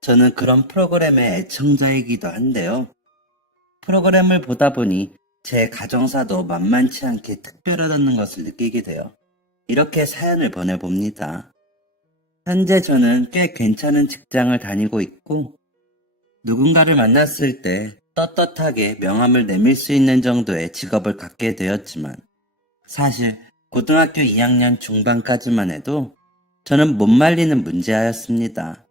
저는 그런 프로그램의 애청자이기도 한데요. 프로그램을 보다 보니 제 가정사도 만만치 않게 특별하다는 것을 느끼게 되어 이렇게 사연을 보내봅니다. 현재 저는 꽤 괜찮은 직장을 다니고 있고 누군가를 만났을 때 떳떳하게 명함을 내밀 수 있는 정도의 직업을 갖게 되었지만 사실 고등학교 2학년 중반까지만 해도 저는 못 말리는 문제아였습니다.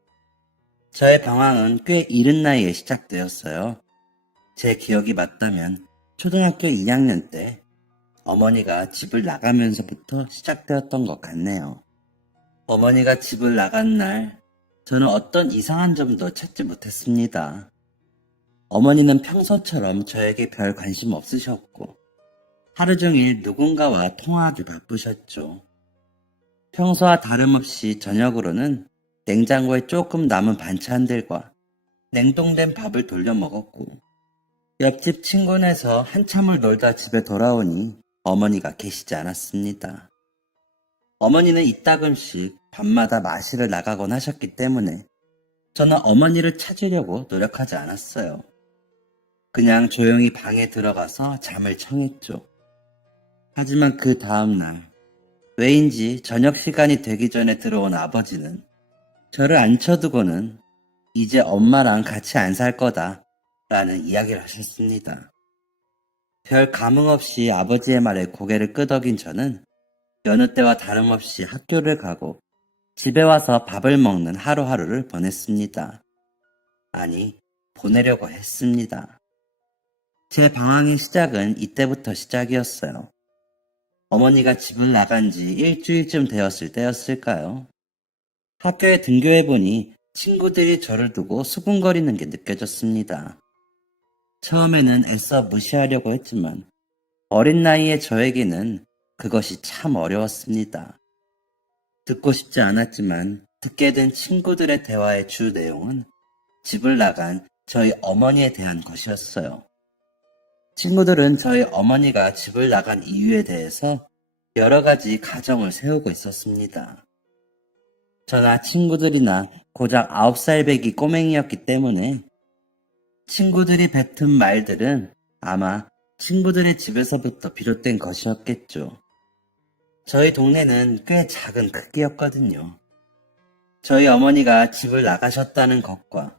저의 방황은 꽤 이른 나이에 시작되었어요. 제 기억이 맞다면 초등학교 2학년 때 어머니가 집을 나가면서부터 시작되었던 것 같네요. 어머니가 집을 나간 날 저는 어떤 이상한 점도 찾지 못했습니다. 어머니는 평소처럼 저에게 별 관심 없으셨고 하루 종일 누군가와 통화하기 바쁘셨죠. 평소와 다름없이 저녁으로는 냉장고에 조금 남은 반찬들과 냉동된 밥을 돌려 먹었고 옆집 친구네서 한참을 놀다 집에 돌아오니 어머니가 계시지 않았습니다. 어머니는 이따금씩 밤마다 마시러 나가곤 하셨기 때문에 저는 어머니를 찾으려고 노력하지 않았어요. 그냥 조용히 방에 들어가서 잠을 청했죠. 하지만 그 다음날 왜인지 저녁 시간이 되기 전에 들어온 아버지는 저를 앉혀두고는 이제 엄마랑 같이 안 살 거다 라는 이야기를 하셨습니다. 별 감흥 없이 아버지의 말에 고개를 끄덕인 저는 여느 때와 다름없이 학교를 가고 집에 와서 밥을 먹는 하루하루를 보냈습니다. 아니, 보내려고 했습니다. 제 방황의 시작은 이때부터 시작이었어요. 어머니가 집을 나간 지 일주일쯤 되었을 때였을까요? 학교에 등교해보니 친구들이 저를 두고 수군거리는 게 느껴졌습니다. 처음에는 애써 무시하려고 했지만 어린 나이에 저에게는 그것이 참 어려웠습니다. 듣고 싶지 않았지만 듣게 된 친구들의 대화의 주 내용은 집을 나간 저희 어머니에 대한 것이었어요. 친구들은 저희 어머니가 집을 나간 이유에 대해서 여러 가지 가정을 세우고 있었습니다. 저나 친구들이나 고작 9살 배기 꼬맹이였기 때문에 친구들이 뱉은 말들은 아마 친구들의 집에서부터 비롯된 것이었겠죠. 저희 동네는 꽤 작은 크기였거든요. 저희 어머니가 집을 나가셨다는 것과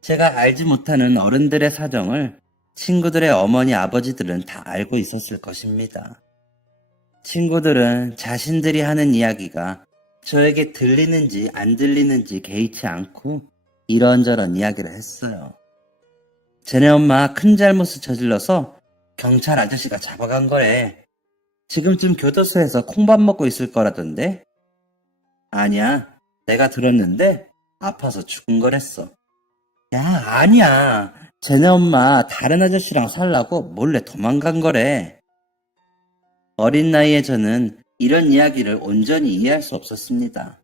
제가 알지 못하는 어른들의 사정을 친구들의 어머니 아버지들은 다 알고 있었을 것입니다. 친구들은 자신들이 하는 이야기가 저에게 들리는지 안 들리는지 개의치 않고 이런저런 이야기를 했어요. 쟤네 엄마 큰 잘못을 저질러서 경찰 아저씨가 잡아간 거래. 지금쯤 교도소에서 콩밥 먹고 있을 거라던데? 아니야, 내가 들었는데 아파서 죽은 거랬어. 야, 아니야. 쟤네 엄마 다른 아저씨랑 살라고 몰래 도망간 거래. 어린 나이에 저는 이런 이야기를 온전히 이해할 수 없었습니다.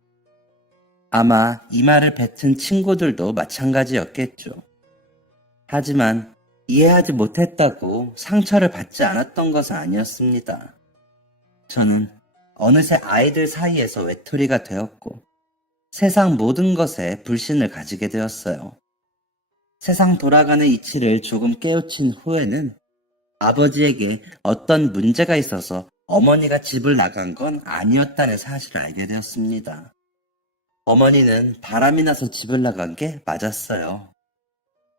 아마 이 말을 뱉은 친구들도 마찬가지였겠죠. 하지만 이해하지 못했다고 상처를 받지 않았던 것은 아니었습니다. 저는 어느새 아이들 사이에서 외톨이가 되었고 세상 모든 것에 불신을 가지게 되었어요. 세상 돌아가는 이치를 조금 깨우친 후에는 아버지에게 어떤 문제가 있어서 어머니가 집을 나간 건 아니었다는 사실을 알게 되었습니다. 어머니는 바람이 나서 집을 나간 게 맞았어요.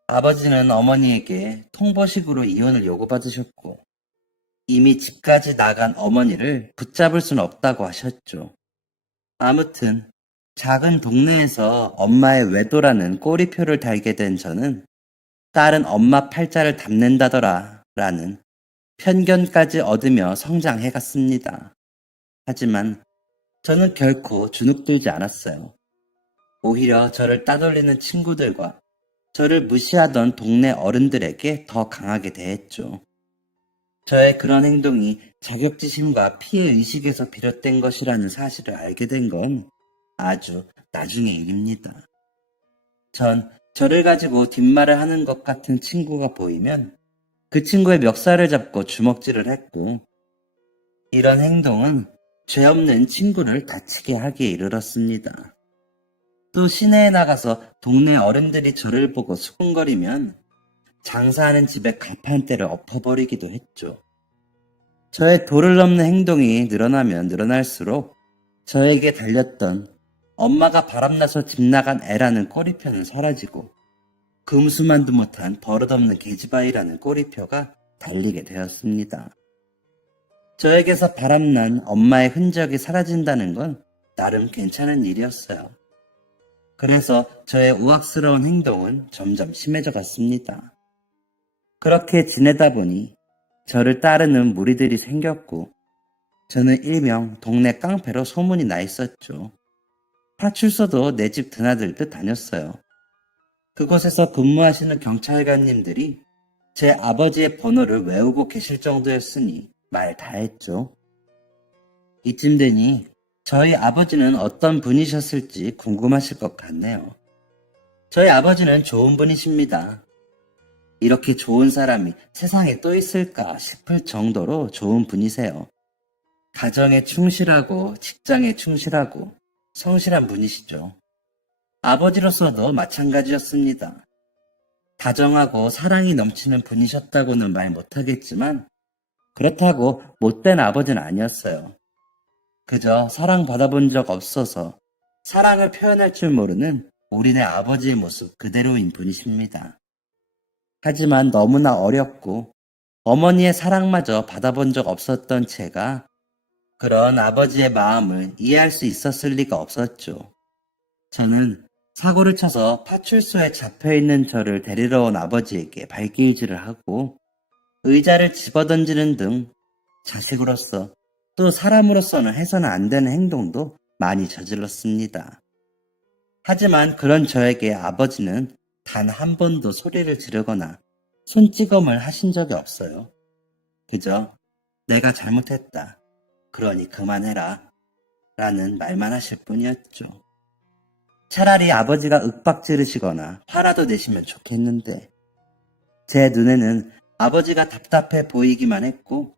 아버지는 어머니에게 통보식으로 이혼을 요구받으셨고 이미 집까지 나간 어머니를 붙잡을 수는 없다고 하셨죠. 아무튼 작은 동네에서 엄마의 외도라는 꼬리표를 달게 된 저는 딸은 엄마 팔자를 담는다더라 라는 편견까지 얻으며 성장해갔습니다. 하지만 저는 결코 주눅들지 않았어요. 오히려 저를 따돌리는 친구들과 저를 무시하던 동네 어른들에게 더 강하게 대했죠. 저의 그런 행동이 자격지심과 피해의식에서 비롯된 것이라는 사실을 알게 된 건 아주 나중의 일입니다. 전 저를 가지고 뒷말을 하는 것 같은 친구가 보이면 그 친구의 멱살을 잡고 주먹질을 했고 이런 행동은 죄 없는 친구를 다치게 하기에 이르렀습니다. 또 시내에 나가서 동네 어른들이 저를 보고 수군거리면 장사하는 집에 가판대를 엎어버리기도 했죠. 저의 도를 넘는 행동이 늘어나면 늘어날수록 저에게 달렸던 엄마가 바람나서 집 나간 애라는 꼬리표는 사라지고 금수만도 못한 버릇없는 계집아이라는 꼬리표가 달리게 되었습니다. 저에게서 바람난 엄마의 흔적이 사라진다는 건 나름 괜찮은 일이었어요. 그래서 저의 우악스러운 행동은 점점 심해져 갔습니다. 그렇게 지내다 보니 저를 따르는 무리들이 생겼고 저는 일명 동네 깡패로 소문이 나 있었죠. 파출소도 내 집 드나들듯 다녔어요. 그곳에서 근무하시는 경찰관님들이 제 아버지의 번호를 외우고 계실 정도였으니 말 다 했죠. 이쯤 되니 저희 아버지는 어떤 분이셨을지 궁금하실 것 같네요. 저희 아버지는 좋은 분이십니다. 이렇게 좋은 사람이 세상에 또 있을까 싶을 정도로 좋은 분이세요. 가정에 충실하고 직장에 충실하고 성실한 분이시죠. 아버지로서도 마찬가지였습니다. 다정하고 사랑이 넘치는 분이셨다고는 말 못하겠지만 그렇다고 못된 아버지는 아니었어요. 그저 사랑받아본 적 없어서 사랑을 표현할 줄 모르는 우리네 아버지의 모습 그대로인 분이십니다. 하지만 너무나 어렸고 어머니의 사랑마저 받아본 적 없었던 제가 그런 아버지의 마음을 이해할 수 있었을 리가 없었죠. 저는 사고를 쳐서 파출소에 잡혀있는 저를 데리러 온 아버지에게 발길질을 하고 의자를 집어던지는 등 자식으로서 또 사람으로서는 해서는 안 되는 행동도 많이 저질렀습니다. 하지만 그런 저에게 아버지는 단 한 번도 소리를 지르거나 손찌검을 하신 적이 없어요. 그저 내가 잘못했다. 그러니 그만해라. 라는 말만 하실 뿐이었죠. 차라리 아버지가 윽박 지르시거나 화라도 내시면 좋겠는데 제 눈에는 아버지가 답답해 보이기만 했고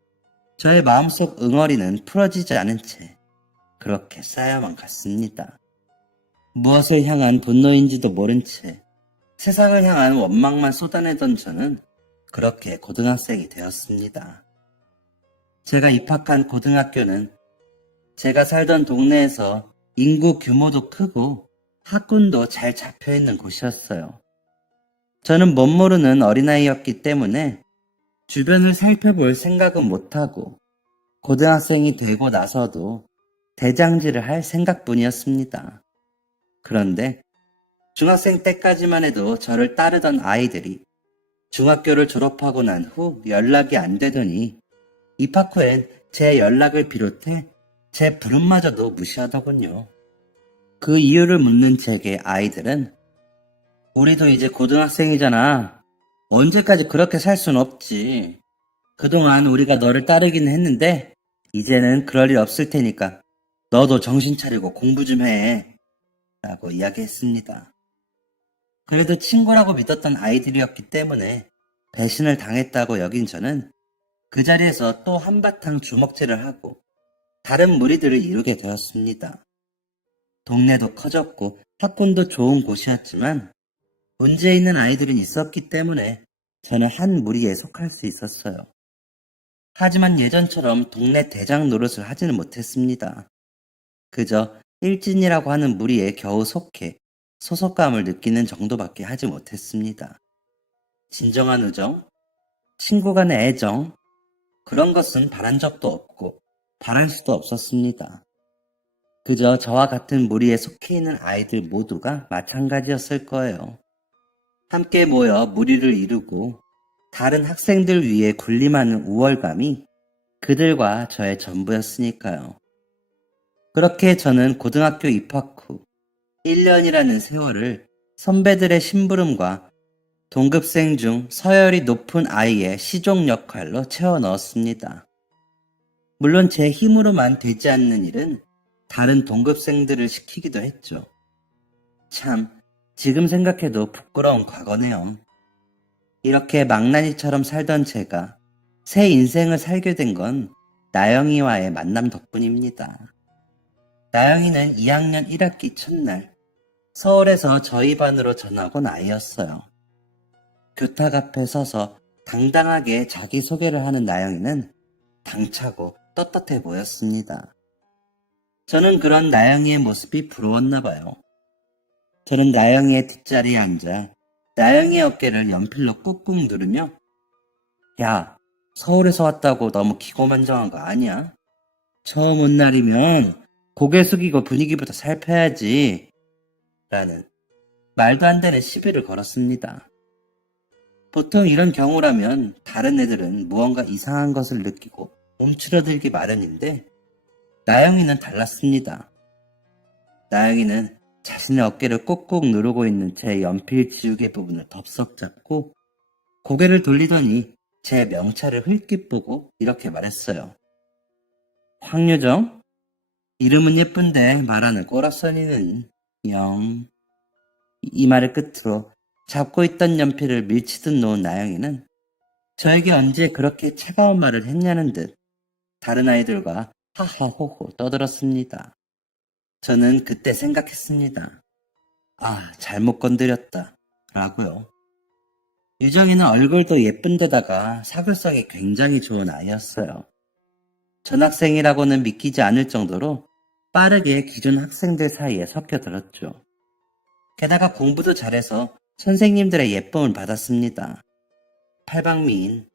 저의 마음속 응어리는 풀어지지 않은 채 그렇게 쌓여만 갔습니다. 무엇을 향한 분노인지도 모른 채 세상을 향한 원망만 쏟아내던 저는 그렇게 고등학생이 되었습니다. 제가 입학한 고등학교는 제가 살던 동네에서 인구 규모도 크고 학군도 잘 잡혀있는 곳이었어요. 저는 멋모르는 어린아이였기 때문에 주변을 살펴볼 생각은 못하고 고등학생이 되고 나서도 대장질을 할 생각뿐이었습니다. 그런데 중학생 때까지만 해도 저를 따르던 아이들이 중학교를 졸업하고 난 후 연락이 안 되더니 입학 후엔 제 연락을 비롯해 제 부름마저도 무시하더군요. 그 이유를 묻는 제게 아이들은 우리도 이제 고등학생이잖아. 언제까지 그렇게 살 순 없지. 그동안 우리가 너를 따르기는 했는데 이제는 그럴 일 없을 테니까 너도 정신 차리고 공부 좀 해. 라고 이야기했습니다. 그래도 친구라고 믿었던 아이들이었기 때문에 배신을 당했다고 여긴 저는 그 자리에서 또 한바탕 주먹질을 하고 다른 무리들을 이루게 되었습니다. 동네도 커졌고 학군도 좋은 곳이었지만 문제 있는 아이들은 있었기 때문에 저는 한 무리에 속할 수 있었어요. 하지만 예전처럼 동네 대장 노릇을 하지는 못했습니다. 그저 일진이라고 하는 무리에 겨우 속해 소속감을 느끼는 정도밖에 하지 못했습니다. 진정한 우정, 친구 간의 애정, 그런 것은 바란 적도 없고 바랄 수도 없었습니다. 그저 저와 같은 무리에 속해 있는 아이들 모두가 마찬가지였을 거예요. 함께 모여 무리를 이루고 다른 학생들 위해 군림하는 우월감이 그들과 저의 전부였으니까요. 그렇게 저는 고등학교 입학 후 1년이라는 세월을 선배들의 심부름과 동급생 중 서열이 높은 아이의 시종 역할로 채워 넣었습니다. 물론 제 힘으로만 되지 않는 일은 다른 동급생들을 시키기도 했죠. 참, 지금 생각해도 부끄러운 과거네요. 이렇게 망나니처럼 살던 제가 새 인생을 살게 된 건 나영이와의 만남 덕분입니다. 나영이는 2학년 1학기 첫날 서울에서 저희 반으로 전학 온 아이였어요. 교탁 앞에 서서 당당하게 자기소개를 하는 나영이는 당차고 떳떳해 보였습니다. 저는 그런 나영이의 모습이 부러웠나 봐요. 저는 나영이의 뒷자리에 앉아 나영이의 어깨를 연필로 꾹꾹 누르며 야, 서울에서 왔다고 너무 기고만장한 거 아니야? 처음 온 날이면 고개 숙이고 분위기부터 살펴야지 라는 말도 안 되는 시비를 걸었습니다. 보통 이런 경우라면 다른 애들은 무언가 이상한 것을 느끼고 움츠러들기 마련인데 나영이는 달랐습니다. 나영이는 자신의 어깨를 꾹꾹 누르고 있는 제 연필 지우개 부분을 덥석 잡고 고개를 돌리더니 제 명찰을 흘낏 보고 이렇게 말했어요. 황유정? 이름은 예쁜데 말하는 꼬라서니는 영. 이 말을 끝으로 잡고 있던 연필을 밀치듯 놓은 나영이는 저에게 언제 그렇게 차가운 말을 했냐는 듯 다른 아이들과 하하호호 떠들었습니다. 저는 그때 생각했습니다. 아, 잘못 건드렸다. 라고요. 유정이는 얼굴도 예쁜데다가 사교성이 굉장히 좋은 아이였어요. 전학생이라고는 믿기지 않을 정도로 빠르게 기존 학생들 사이에 섞여들었죠. 게다가 공부도 잘해서 선생님들의 예쁨을 받았습니다. 팔방미인,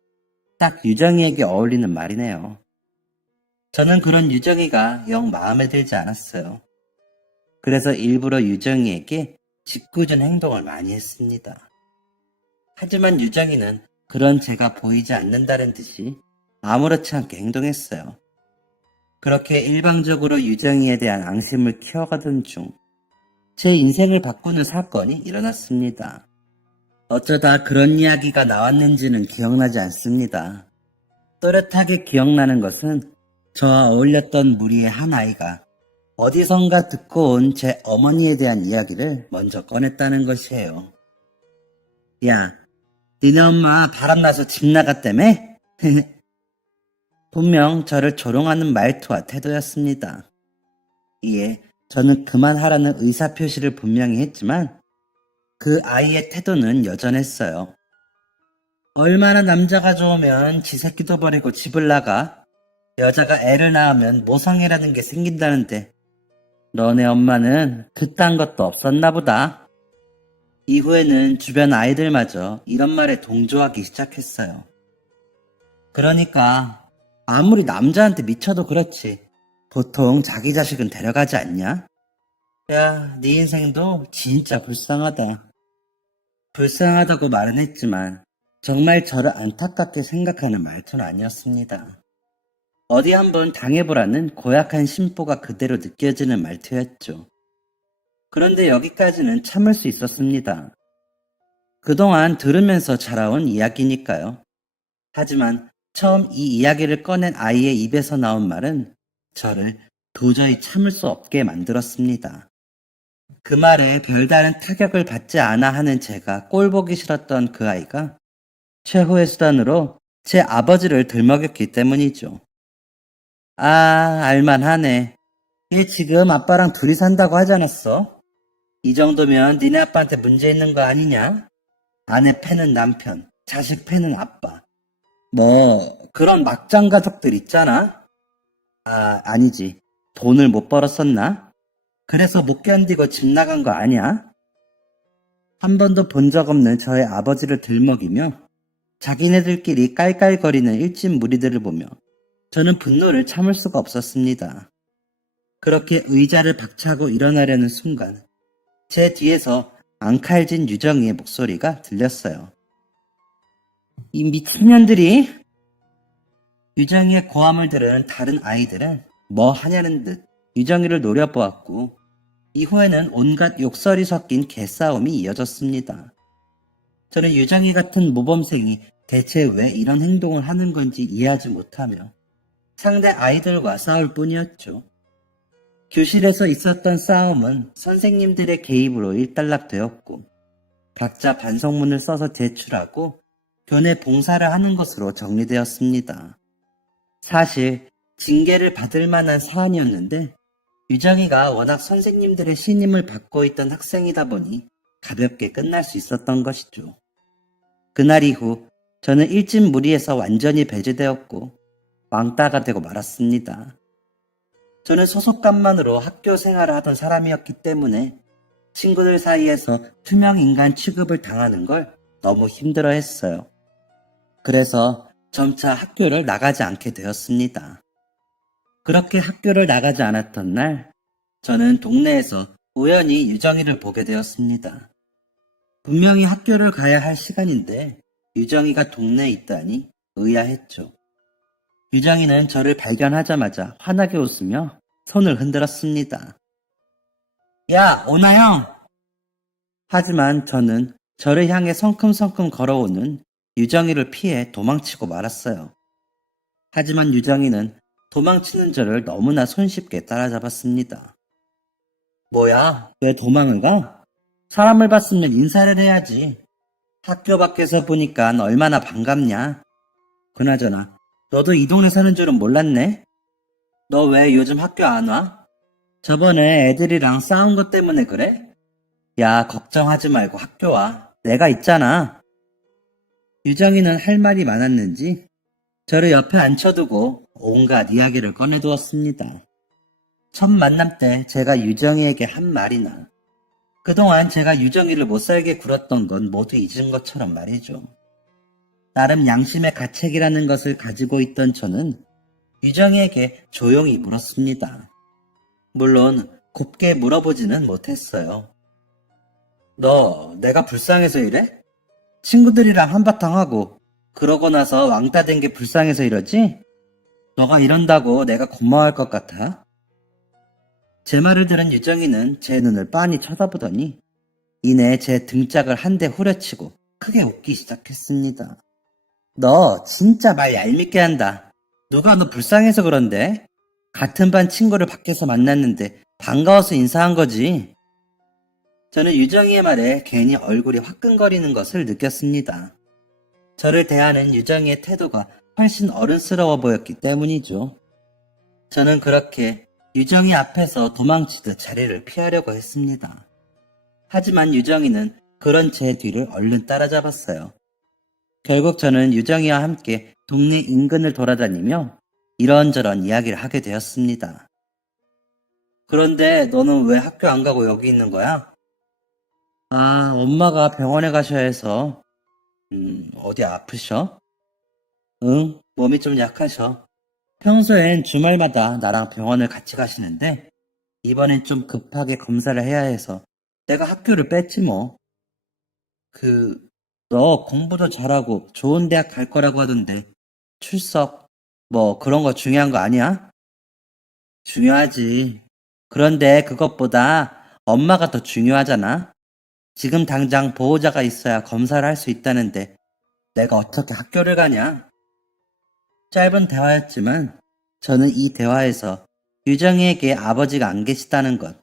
딱 유정이에게 어울리는 말이네요. 저는 그런 유정이가 영 마음에 들지 않았어요. 그래서 일부러 유정이에게 짓궂은 행동을 많이 했습니다. 하지만 유정이는 그런 제가 보이지 않는다는 듯이 아무렇지 않게 행동했어요. 그렇게 일방적으로 유정이에 대한 앙심을 키워가던 중 제 인생을 바꾸는 사건이 일어났습니다. 어쩌다 그런 이야기가 나왔는지는 기억나지 않습니다. 또렷하게 기억나는 것은 저와 어울렸던 무리의 한 아이가 어디선가 듣고 온 제 어머니에 대한 이야기를 먼저 꺼냈다는 것이에요. 야, 니네 엄마 바람나서 집 나갔다며? 분명 저를 조롱하는 말투와 태도였습니다. 이에 저는 그만하라는 의사표시를 분명히 했지만 그 아이의 태도는 여전했어요. 얼마나 남자가 좋으면 지 새끼도 버리고 집을 나가? 여자가 애를 낳으면 모성애라는 게 생긴다는데 너네 엄마는 그딴 것도 없었나 보다. 이후에는 주변 아이들마저 이런 말에 동조하기 시작했어요. 그러니까 아무리 남자한테 미쳐도 그렇지 보통 자기 자식은 데려가지 않냐? 야, 네 인생도 진짜 불쌍하다. 불쌍하다고 말은 했지만 정말 저를 안타깝게 생각하는 말투는 아니었습니다. 어디 한번 당해보라는 고약한 심보가 그대로 느껴지는 말투였죠. 그런데 여기까지는 참을 수 있었습니다. 그동안 들으면서 자라온 이야기니까요. 하지만 처음 이 이야기를 꺼낸 아이의 입에서 나온 말은 저를 도저히 참을 수 없게 만들었습니다. 그 말에 별다른 타격을 받지 않아 하는 제가 꼴보기 싫었던 그 아이가 최후의 수단으로 제 아버지를 들먹였기 때문이죠. 아, 알만하네. 얘 지금 아빠랑 둘이 산다고 하지 않았어? 이 정도면 니네 아빠한테 문제 있는 거 아니냐? 아내 패는 남편, 자식 패는 아빠. 뭐 그런 막장 가족들 있잖아? 아, 아니지. 돈을 못 벌었었나? 그래서 못 견디고 집 나간 거 아니야? 한 번도 본 적 없는 저의 아버지를 들먹이며 자기네들끼리 깔깔거리는 일진 무리들을 보며 저는 분노를 참을 수가 없었습니다. 그렇게 의자를 박차고 일어나려는 순간 제 뒤에서 앙칼진 유정이의 목소리가 들렸어요. 이 미친년들이! 유정이의 고함을 들은 다른 아이들은 뭐 하냐는 듯 유정이를 노려보았고 이후에는 온갖 욕설이 섞인 개싸움이 이어졌습니다. 저는 유정이 같은 모범생이 대체 왜 이런 행동을 하는 건지 이해하지 못하며 상대 아이들과 싸울 뿐이었죠. 교실에서 있었던 싸움은 선생님들의 개입으로 일단락되었고 각자 반성문을 써서 제출하고 교내 봉사를 하는 것으로 정리되었습니다. 사실 징계를 받을 만한 사안이었는데 유정이가 워낙 선생님들의 신임을 받고 있던 학생이다 보니 가볍게 끝날 수 있었던 것이죠. 그날 이후 저는 일진무리에서 완전히 배제되었고 왕따가 되고 말았습니다. 저는 소속감만으로 학교 생활을 하던 사람이었기 때문에 친구들 사이에서 투명 인간 취급을 당하는 걸 너무 힘들어 했어요. 그래서 점차 학교를 나가지 않게 되었습니다. 그렇게 학교를 나가지 않았던 날, 저는 동네에서 우연히 유정이를 보게 되었습니다. 분명히 학교를 가야 할 시간인데 유정이가 동네에 있다니 의아했죠. 유정이는 저를 발견하자마자 환하게 웃으며 손을 흔들었습니다. 야, 오나영! 하지만 저는 저를 향해 성큼성큼 걸어오는 유정이를 피해 도망치고 말았어요. 하지만 유정이는 도망치는 저를 너무나 손쉽게 따라잡았습니다. 뭐야, 왜 도망을 가? 사람을 봤으면 인사를 해야지. 학교 밖에서 보니까 얼마나 반갑냐. 그나저나 너도 이 동네 사는 줄은 몰랐네. 너 왜 요즘 학교 안 와? 저번에 애들이랑 싸운 것 때문에 그래? 야, 걱정하지 말고 학교 와. 내가 있잖아. 유정이는 할 말이 많았는지 저를 옆에 앉혀두고 온갖 이야기를 꺼내두었습니다. 첫 만남 때 제가 유정이에게 한 말이나 그동안 제가 유정이를 못살게 굴었던 건 모두 잊은 것처럼 말이죠. 나름 양심의 가책이라는 것을 가지고 있던 저는 유정이에게 조용히 물었습니다. 물론 곱게 물어보지는 못했어요. 너 내가 불쌍해서 이래? 친구들이랑 한바탕 하고 그러고 나서 왕따 된 게 불쌍해서 이러지? 너가 이런다고 내가 고마워할 것 같아? 제 말을 들은 유정이는 제 눈을 빤히 쳐다보더니 이내 제 등짝을 한 대 후려치고 크게 웃기 시작했습니다. 너 진짜 말 얄밉게 한다. 누가 너 불쌍해서 그런데? 같은 반 친구를 밖에서 만났는데 반가워서 인사한 거지. 저는 유정이의 말에 괜히 얼굴이 화끈거리는 것을 느꼈습니다. 저를 대하는 유정이의 태도가 훨씬 어른스러워 보였기 때문이죠. 저는 그렇게 유정이 앞에서 도망치듯 자리를 피하려고 했습니다. 하지만 유정이는 그런 제 뒤를 얼른 따라잡았어요. 결국 저는 유정이와 함께 동네 인근을 돌아다니며 이런저런 이야기를 하게 되었습니다. 그런데 너는 왜 학교 안 가고 여기 있는 거야? 아, 엄마가 병원에 가셔야 해서. 어디 아프셔? 응, 몸이 좀 약하셔. 평소엔 주말마다 나랑 병원을 같이 가시는데 이번엔 좀 급하게 검사를 해야 해서 내가 학교를 뺐지 뭐. 너 공부도 잘하고 좋은 대학 갈 거라고 하던데 출석 뭐 그런 거 중요한 거 아니야? 중요하지. 그런데 그것보다 엄마가 더 중요하잖아. 지금 당장 보호자가 있어야 검사를 할 수 있다는데 내가 어떻게 학교를 가냐? 짧은 대화였지만 저는 이 대화에서 유정이에게 아버지가 안 계시다는 것,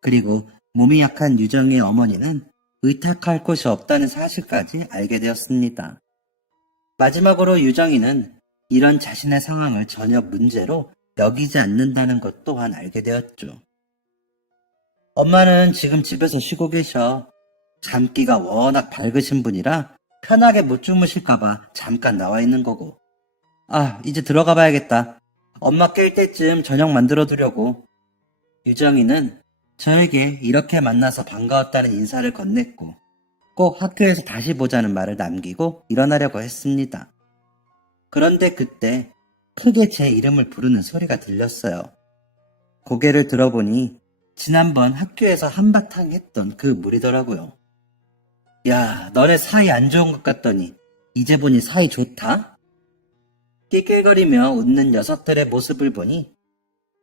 그리고 몸이 약한 유정이의 어머니는 의탁할 곳이 없다는 사실까지 알게 되었습니다. 마지막으로 유정이는 이런 자신의 상황을 전혀 문제로 여기지 않는다는 것 또한 알게 되었죠. 엄마는 지금 집에서 쉬고 계셔. 잠기가 워낙 밝으신 분이라 편하게 못 주무실까봐 잠깐 나와 있는 거고. 아, 이제 들어가 봐야겠다. 엄마 깰 때쯤 저녁 만들어 두려고. 유정이는 저에게 이렇게 만나서 반가웠다는 인사를 건넸고 꼭 학교에서 다시 보자는 말을 남기고 일어나려고 했습니다. 그런데 그때 크게 제 이름을 부르는 소리가 들렸어요. 고개를 들어보니 지난번 학교에서 한바탕 했던 그 무리더라고요. 야, 너네 사이 안 좋은 것 같더니 이제 보니 사이 좋다? 낄낄거리며 웃는 녀석들의 모습을 보니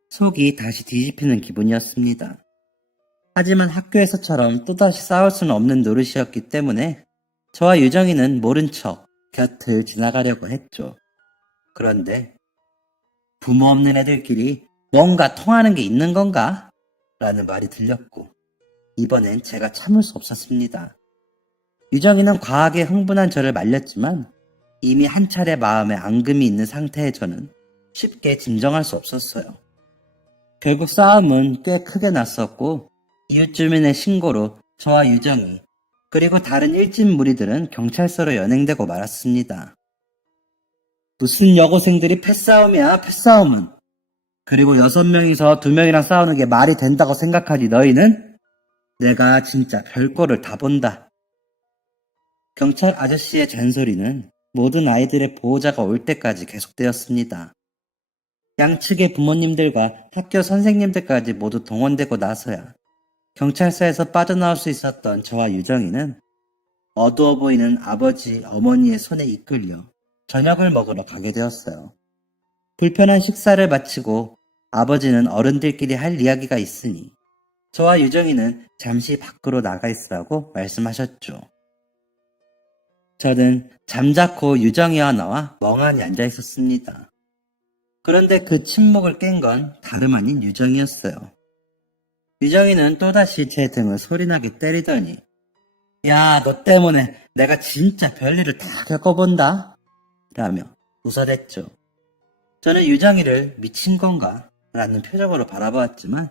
속이 다시 뒤집히는 기분이었습니다. 하지만 학교에서처럼 또다시 싸울 수는 없는 노릇이었기 때문에 저와 유정이는 모른 척 곁을 지나가려고 했죠. 그런데 부모 없는 애들끼리 뭔가 통하는 게 있는 건가? 라는 말이 들렸고 이번엔 제가 참을 수 없었습니다. 유정이는 과하게 흥분한 저를 말렸지만 이미 한 차례 마음에 앙금이 있는 상태의 저는 쉽게 진정할 수 없었어요. 결국 싸움은 꽤 크게 났었고 이웃 주민의 신고로 저와 유정이 그리고 다른 일진 무리들은 경찰서로 연행되고 말았습니다. 무슨 여고생들이 패싸움이야, 패싸움은. 그리고 6명이서 2명이랑 싸우는 게 말이 된다고 생각하니 너희는? 내가 진짜 별꼴을 다 본다. 경찰 아저씨의 잔소리는 모든 아이들의 보호자가 올 때까지 계속되었습니다. 양측의 부모님들과 학교 선생님들까지 모두 동원되고 나서야 경찰서에서 빠져나올 수 있었던 저와 유정이는 어두워 보이는 아버지, 어머니의 손에 이끌려 저녁을 먹으러 가게 되었어요. 불편한 식사를 마치고 아버지는 어른들끼리 할 이야기가 있으니 저와 유정이는 잠시 밖으로 나가 있으라고 말씀하셨죠. 저는 잠자코 유정이와 나와 멍하니 앉아 있었습니다. 그런데 그 침묵을 깬 건 다름 아닌 유정이었어요. 유정이는 또다시 제 등을 소리나게 때리더니 야, 너 때문에 내가 진짜 별일을 다 겪어본다 라며 웃어댔죠. 저는 유정이를 미친 건가? 라는 표정으로 바라보았지만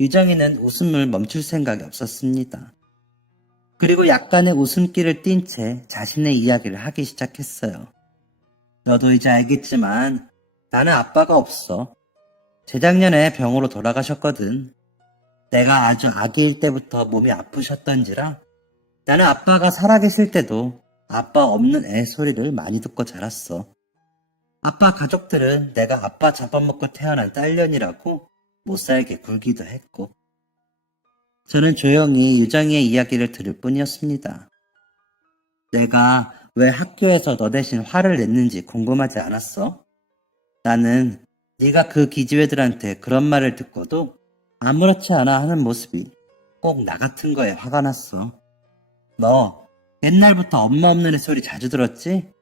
유정이는 웃음을 멈출 생각이 없었습니다. 그리고 약간의 웃음기를 띤 채 자신의 이야기를 하기 시작했어요. 너도 이제 알겠지만 나는 아빠가 없어. 재작년에 병으로 돌아가셨거든. 내가 아주 아기일 때부터 몸이 아프셨던지라 나는 아빠가 살아계실 때도 아빠 없는 애 소리를 많이 듣고 자랐어. 아빠 가족들은 내가 아빠 잡아먹고 태어난 딸년이라고 못살게 굴기도 했고. 저는 조용히 유정이의 이야기를 들을 뿐이었습니다. 내가 왜 학교에서 너 대신 화를 냈는지 궁금하지 않았어? 나는 네가 그 기집애들한테 그런 말을 듣고도 아무렇지 않아 하는 모습이 꼭 나 같은 거에 화가 났어. 너 옛날부터 엄마 없는 애 소리 자주 들었지?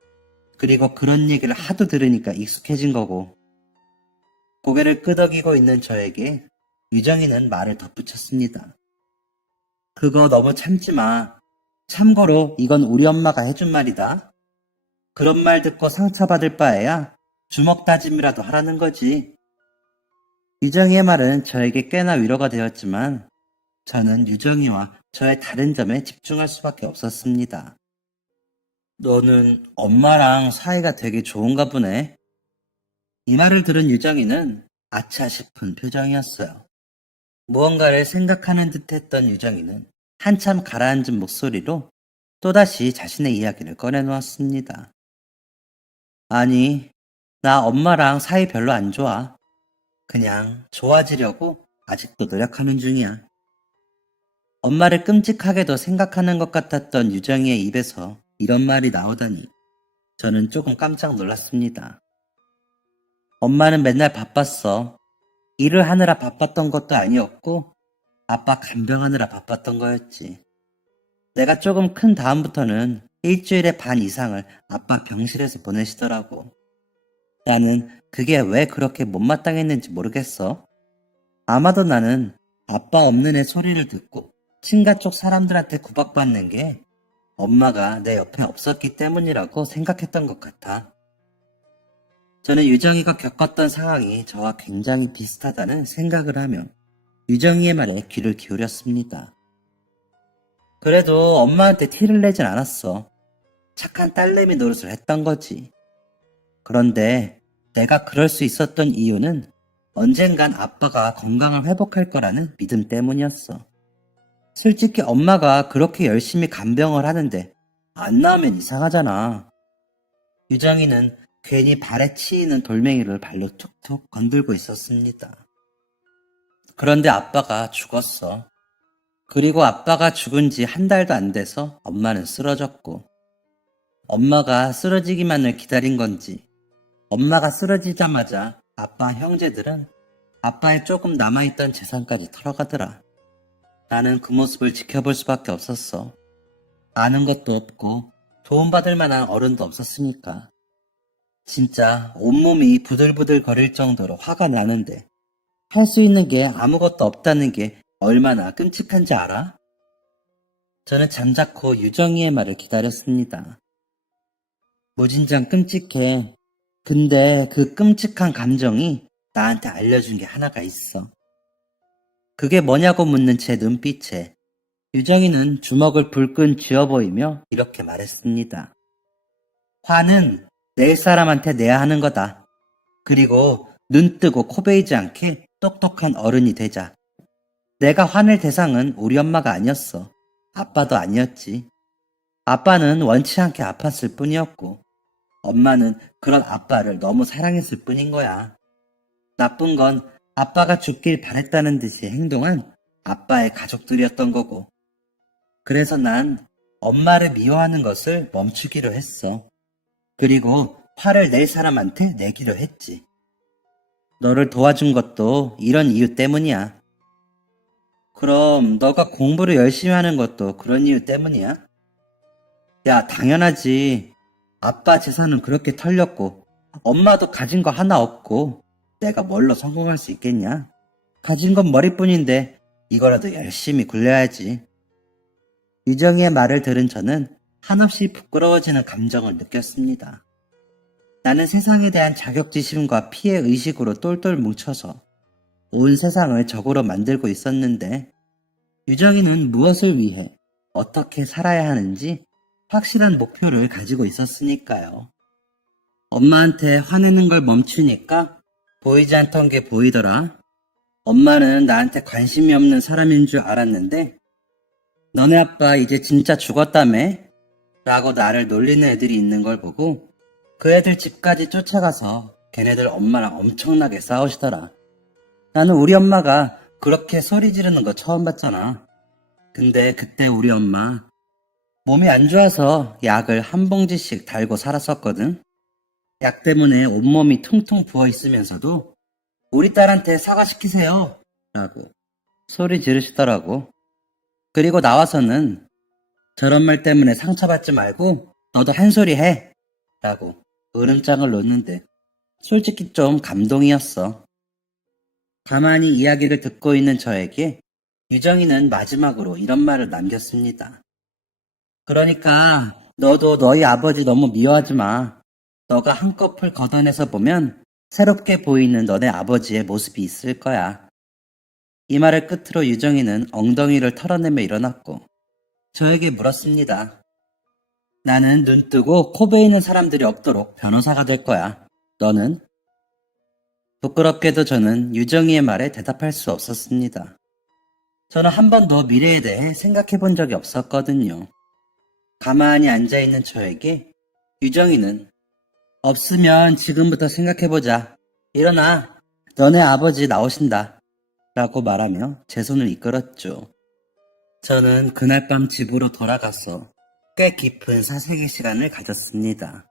그리고 그런 얘기를 하도 들으니까 익숙해진 거고. 고개를 끄덕이고 있는 저에게 유정이는 말을 덧붙였습니다. 그거 너무 참지 마. 참고로 이건 우리 엄마가 해준 말이다. 그런 말 듣고 상처받을 바에야 주먹 다짐이라도 하라는 거지. 유정이의 말은 저에게 꽤나 위로가 되었지만 저는 유정이와 저의 다른 점에 집중할 수밖에 없었습니다. 너는 엄마랑 사이가 되게 좋은가 보네. 이 말을 들은 유정이는 아차 싶은 표정이었어요. 무언가를 생각하는 듯 했던 유정이는 한참 가라앉은 목소리로 또다시 자신의 이야기를 꺼내놓았습니다. 아니, 나 엄마랑 사이 별로 안 좋아. 그냥 좋아지려고 아직도 노력하는 중이야. 엄마를 끔찍하게도 생각하는 것 같았던 유정이의 입에서 이런 말이 나오다니 저는 조금 깜짝 놀랐습니다. 엄마는 맨날 바빴어. 일을 하느라 바빴던 것도 아니었고 아빠 간병하느라 바빴던 거였지. 내가 조금 큰 다음부터는 일주일에 반 이상을 아빠 병실에서 보내시더라고. 나는 그게 왜 그렇게 못마땅했는지 모르겠어. 아마도 나는 아빠 없는 애 소리를 듣고 친가 쪽 사람들한테 구박받는 게 엄마가 내 옆에 없었기 때문이라고 생각했던 것 같아. 저는 유정이가 겪었던 상황이 저와 굉장히 비슷하다는 생각을 하며 유정이의 말에 귀를 기울였습니다. 그래도 엄마한테 티를 내진 않았어. 착한 딸내미 노릇을 했던 거지. 그런데 내가 그럴 수 있었던 이유는 언젠간 아빠가 건강을 회복할 거라는 믿음 때문이었어. 솔직히 엄마가 그렇게 열심히 간병을 하는데 안 나오면 이상하잖아. 유정이는 괜히 발에 치이는 돌멩이를 발로 툭툭 건들고 있었습니다. 그런데 아빠가 죽었어. 그리고 아빠가 죽은 지 한 달도 안 돼서 엄마는 쓰러졌고, 엄마가 쓰러지기만을 기다린 건지 엄마가 쓰러지자마자 아빠 형제들은 아빠의 조금 남아있던 재산까지 털어가더라. 나는 그 모습을 지켜볼 수밖에 없었어. 아는 것도 없고 도움받을 만한 어른도 없었으니까. 진짜 온몸이 부들부들 거릴 정도로 화가 나는데 할 수 있는 게 아무것도 없다는 게 얼마나 끔찍한지 알아? 저는 잠자코 유정이의 말을 기다렸습니다. 무진장 끔찍해. 근데 그 끔찍한 감정이 나한테 알려준 게 하나가 있어. 그게 뭐냐고 묻는 제 눈빛에 유정이는 주먹을 불끈 쥐어 보이며 이렇게 말했습니다. 화는 내일 사람한테 내야 하는 거다. 그리고 눈 뜨고 코 베이지 않게 똑똑한 어른이 되자. 내가 화낼 대상은 우리 엄마가 아니었어. 아빠도 아니었지. 아빠는 원치 않게 아팠을 뿐이었고, 엄마는 그런 아빠를 너무 사랑했을 뿐인 거야. 나쁜 건 아빠가 죽길 바랬다는 듯이 행동한 아빠의 가족들이었던 거고. 그래서 난 엄마를 미워하는 것을 멈추기로 했어. 그리고 화를 낼 사람한테 내기로 했지. 너를 도와준 것도 이런 이유 때문이야. 그럼 너가 공부를 열심히 하는 것도 그런 이유 때문이야? 야, 당연하지. 아빠 재산은 그렇게 털렸고, 엄마도 가진 거 하나 없고, 내가 뭘로 성공할 수 있겠냐? 가진 건 머리뿐인데, 이거라도 열심히 굴려야지. 유정이의 말을 들은 저는 한없이 부끄러워지는 감정을 느꼈습니다. 나는 세상에 대한 자격지심과 피해의식으로 똘똘 뭉쳐서 온 세상을 적으로 만들고 있었는데, 유정이는 무엇을 위해 어떻게 살아야 하는지 확실한 목표를 가지고 있었으니까요. 엄마한테 화내는 걸 멈추니까 보이지 않던 게 보이더라. 엄마는 나한테 관심이 없는 사람인 줄 알았는데 너네 아빠 이제 진짜 죽었다며? 라고 나를 놀리는 애들이 있는 걸 보고 그 애들 집까지 쫓아가서 걔네들 엄마랑 엄청나게 싸우시더라. 나는 우리 엄마가 그렇게 소리 지르는 거 처음 봤잖아. 근데 그때 우리 엄마 몸이 안 좋아서 약을 한 봉지씩 달고 살았었거든. 약 때문에 온몸이 퉁퉁 부어 있으면서도 우리 딸한테 사과시키세요 라고 소리 지르시더라고. 그리고 나와서는 저런 말 때문에 상처받지 말고 너도 한 소리 해 라고 으름장을 놓는데 솔직히 좀 감동이었어. 가만히 이야기를 듣고 있는 저에게 유정이는 마지막으로 이런 말을 남겼습니다. 그러니까 너도 너희 아버지 너무 미워하지 마. 너가 한꺼풀 걷어내서 보면 새롭게 보이는 너네 아버지의 모습이 있을 거야. 이 말을 끝으로 유정이는 엉덩이를 털어내며 일어났고 저에게 물었습니다. 나는 눈 뜨고 코 베이는 사람들이 없도록 변호사가 될 거야. 너는? 부끄럽게도 저는 유정이의 말에 대답할 수 없었습니다. 저는 한 번도 미래에 대해 생각해 본 적이 없었거든요. 가만히 앉아있는 저에게 유정이는 없으면 지금부터 생각해보자. 일어나. 너네 아버지 나오신다. 라고 말하며 제 손을 이끌었죠. 저는 그날 밤 집으로 돌아가서 꽤 깊은 사색의 시간을 가졌습니다.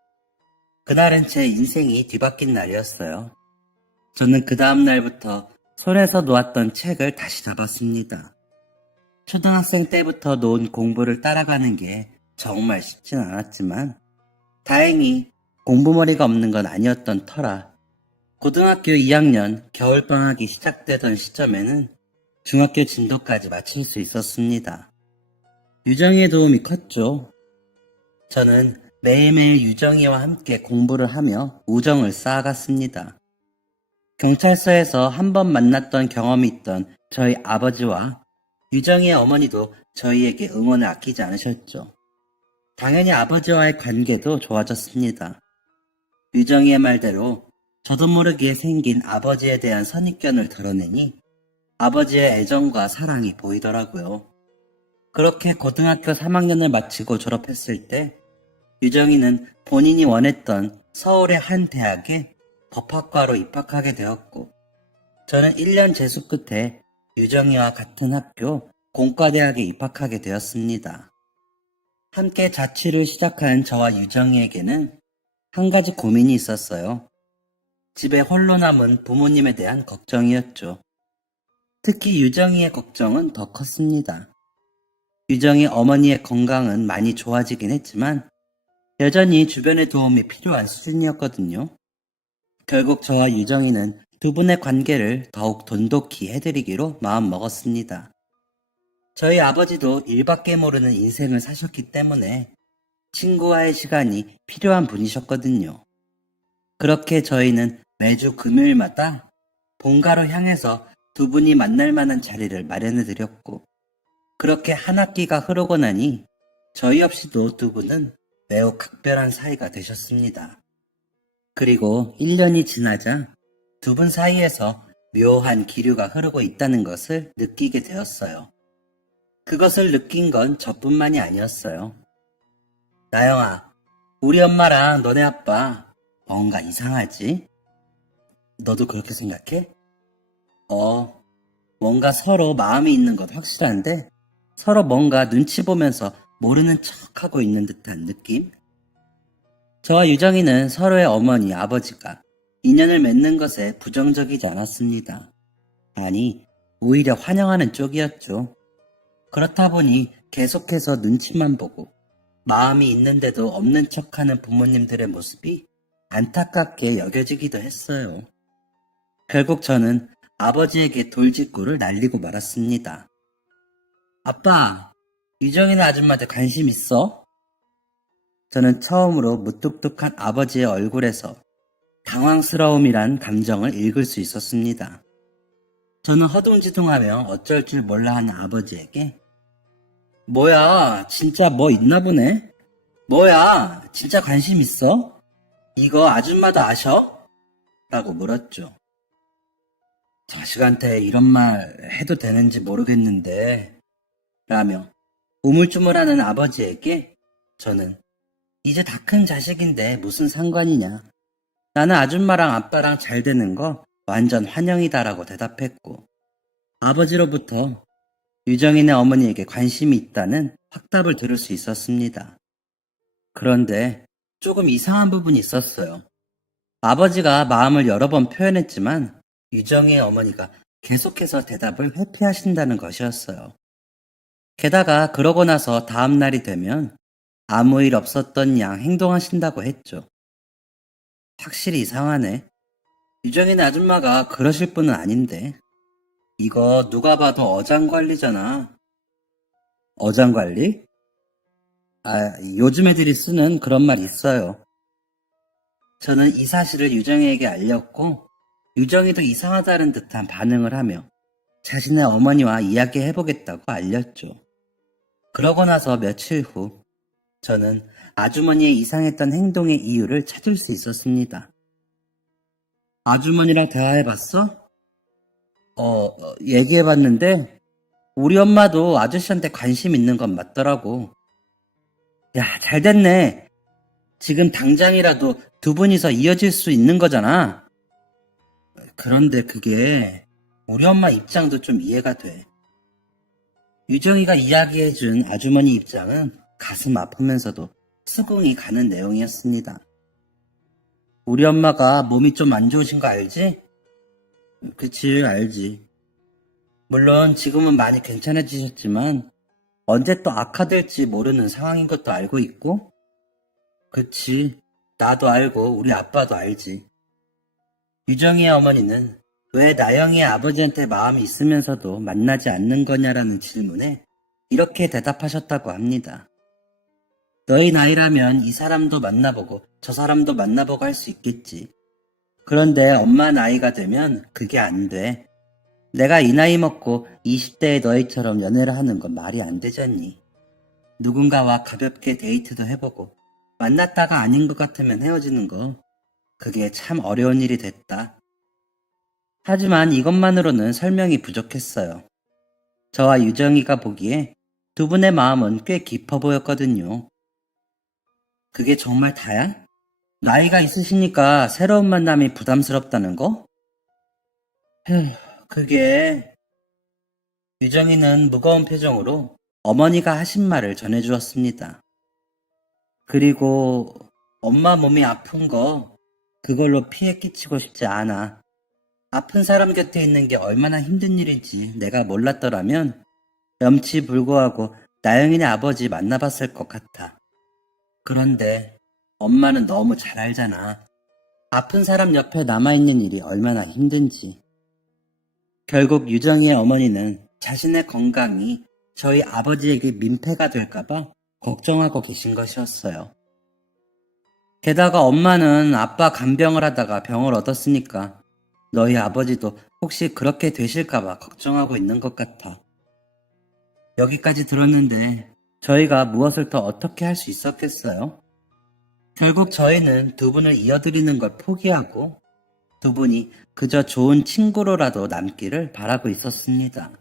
그날은 제 인생이 뒤바뀐 날이었어요. 저는 그 다음 날부터 손에서 놓았던 책을 다시 잡았습니다. 초등학생 때부터 놓은 공부를 따라가는 게 정말 쉽진 않았지만 다행히 공부머리가 없는 건 아니었던 터라 고등학교 2학년 겨울방학이 시작되던 시점에는 중학교 진도까지 마칠 수 있었습니다. 유정이의 도움이 컸죠. 저는 매일매일 유정이와 함께 공부를 하며 우정을 쌓아갔습니다. 경찰서에서 한 번 만났던 경험이 있던 저희 아버지와 유정이의 어머니도 저희에게 응원을 아끼지 않으셨죠. 당연히 아버지와의 관계도 좋아졌습니다. 유정이의 말대로 저도 모르게 생긴 아버지에 대한 선입견을 드러내니 아버지의 애정과 사랑이 보이더라고요. 그렇게 고등학교 3학년을 마치고 졸업했을 때 유정이는 본인이 원했던 서울의 한 대학에 법학과로 입학하게 되었고 저는 1년 재수 끝에 유정이와 같은 학교 공과대학에 입학하게 되었습니다. 함께 자취를 시작한 저와 유정이에게는 한 가지 고민이 있었어요. 집에 홀로 남은 부모님에 대한 걱정이었죠. 특히 유정이의 걱정은 더 컸습니다. 유정이 어머니의 건강은 많이 좋아지긴 했지만 여전히 주변의 도움이 필요한 수준이었거든요. 결국 저와 유정이는 두 분의 관계를 더욱 돈독히 해드리기로 마음먹었습니다. 저희 아버지도 일밖에 모르는 인생을 사셨기 때문에 친구와의 시간이 필요한 분이셨거든요. 그렇게 저희는 매주 금요일마다 본가로 향해서 두 분이 만날 만한 자리를 마련해 드렸고, 그렇게 한 학기가 흐르고 나니 저희 없이도 두 분은 매우 각별한 사이가 되셨습니다. 그리고 1년이 지나자 두 분 사이에서 묘한 기류가 흐르고 있다는 것을 느끼게 되었어요. 그것을 느낀 건 저뿐만이 아니었어요. 나영아, 우리 엄마랑 너네 아빠 뭔가 이상하지? 너도 그렇게 생각해? 뭔가 서로 마음이 있는 건 확실한데 서로 뭔가 눈치 보면서 모르는 척하고 있는 듯한 느낌? 저와 유정이는 서로의 어머니, 아버지가 인연을 맺는 것에 부정적이지 않았습니다. 아니, 오히려 환영하는 쪽이었죠. 그렇다 보니 계속해서 눈치만 보고 마음이 있는데도 없는 척하는 부모님들의 모습이 안타깝게 여겨지기도 했어요. 결국 저는 아버지에게 돌직구를 날리고 말았습니다. 아빠, 유정이네 아줌마한테 관심 있어? 저는 처음으로 무뚝뚝한 아버지의 얼굴에서 당황스러움이란 감정을 읽을 수 있었습니다. 저는 허둥지둥하며 어쩔 줄 몰라 하는 아버지에게 뭐야, 진짜 뭐 있나 보네? 뭐야, 진짜 관심 있어? 이거 아줌마도 아셔? 라고 물었죠. 자식한테 이런 말 해도 되는지 모르겠는데 라며 우물쭈물하는 아버지에게 저는 이제 다 큰 자식인데 무슨 상관이냐. 나는 아줌마랑 아빠랑 잘 되는 거 완전 환영이다라고 대답했고 아버지로부터 유정이네 어머니에게 관심이 있다는 확답을 들을 수 있었습니다. 그런데 조금 이상한 부분이 있었어요. 아버지가 마음을 여러 번 표현했지만 유정이의 어머니가 계속해서 대답을 회피하신다는 것이었어요. 게다가 그러고 나서 다음 날이 되면 아무 일 없었던 양 행동하신다고 했죠. 확실히 이상하네. 유정이네 아줌마가 그러실 분은 아닌데. 이거 누가 봐도 어장관리잖아. 어장관리? 요즘 애들이 쓰는 그런 말 있어요. 저는 이 사실을 유정이에게 알렸고 유정이도 이상하다는 듯한 반응을 하며 자신의 어머니와 이야기해보겠다고 알렸죠. 그러고 나서 며칠 후 저는 아주머니의 이상했던 행동의 이유를 찾을 수 있었습니다. 아주머니랑 대화해봤어? 얘기해봤는데 우리 엄마도 아저씨한테 관심 있는 건 맞더라고. 야, 잘 됐네. 지금 당장이라도 두 분이서 이어질 수 있는 거잖아. 그런데 그게 우리 엄마 입장도 좀 이해가 돼. 유정이가 이야기해준 아주머니 입장은 가슴 아프면서도 수긍이 가는 내용이었습니다. 우리 엄마가 몸이 좀 안 좋으신 거 알지? 그치, 알지. 물론 지금은 많이 괜찮아지셨지만 언제 또 악화될지 모르는 상황인 것도 알고 있고? 그치, 나도 알고 우리 아빠도 알지. 유정이의 어머니는 왜 나영이의 아버지한테 마음이 있으면서도 만나지 않는 거냐라는 질문에 이렇게 대답하셨다고 합니다. 너희 나이라면 이 사람도 만나보고 저 사람도 만나보고 할 수 있겠지. 그런데 엄마 나이가 되면 그게 안 돼. 내가 이 나이 먹고 20대의 너희처럼 연애를 하는 건 말이 안 되잖니. 누군가와 가볍게 데이트도 해보고 만났다가 아닌 것 같으면 헤어지는 거 그게 참 어려운 일이 됐다. 하지만 이것만으로는 설명이 부족했어요. 저와 유정이가 보기에 두 분의 마음은 꽤 깊어 보였거든요. 그게 정말 다야? 나이가 있으시니까 새로운 만남이 부담스럽다는 거? 그게... 유정이는 무거운 표정으로 어머니가 하신 말을 전해주었습니다. 그리고 엄마 몸이 아픈 거 그걸로 피해 끼치고 싶지 않아. 아픈 사람 곁에 있는 게 얼마나 힘든 일인지 내가 몰랐더라면 염치불구하고 나영이네 아버지 만나봤을 것 같아. 그런데 엄마는 너무 잘 알잖아. 아픈 사람 옆에 남아있는 일이 얼마나 힘든지. 결국 유정이의 어머니는 자신의 건강이 저희 아버지에게 민폐가 될까봐 걱정하고 계신 것이었어요. 게다가 엄마는 아빠 간병을 하다가 병을 얻었으니까 너희 아버지도 혹시 그렇게 되실까봐 걱정하고 있는 것 같아. 여기까지 들었는데 저희가 무엇을 더 어떻게 할 수 있었겠어요? 결국 저희는 두 분을 이어드리는 걸 포기하고 두 분이 그저 좋은 친구로라도 남기를 바라고 있었습니다.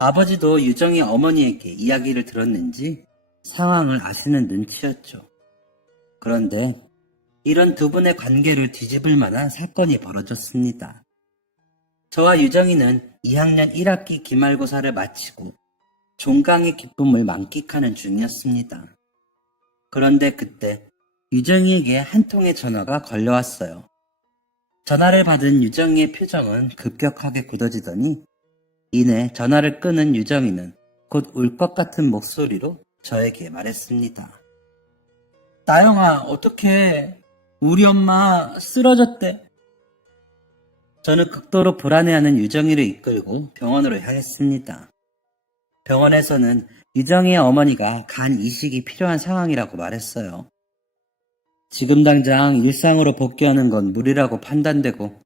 아버지도 유정이 어머니에게 이야기를 들었는지 상황을 아시는 눈치였죠. 그런데 이런 두 분의 관계를 뒤집을 만한 사건이 벌어졌습니다. 저와 유정이는 2학년 1학기 기말고사를 마치고 종강의 기쁨을 만끽하는 중이었습니다. 그런데 그때 유정이에게 한 통의 전화가 걸려왔어요. 전화를 받은 유정이의 표정은 급격하게 굳어지더니 이내 전화를 끊은 유정이는 곧 울 것 같은 목소리로 저에게 말했습니다. 나영아, 어떡해. 우리 엄마 쓰러졌대. 저는 극도로 불안해하는 유정이를 이끌고 병원으로 향했습니다. 병원에서는 유정이의 어머니가 간 이식이 필요한 상황이라고 말했어요. 지금 당장 일상으로 복귀하는 건 무리라고 판단되고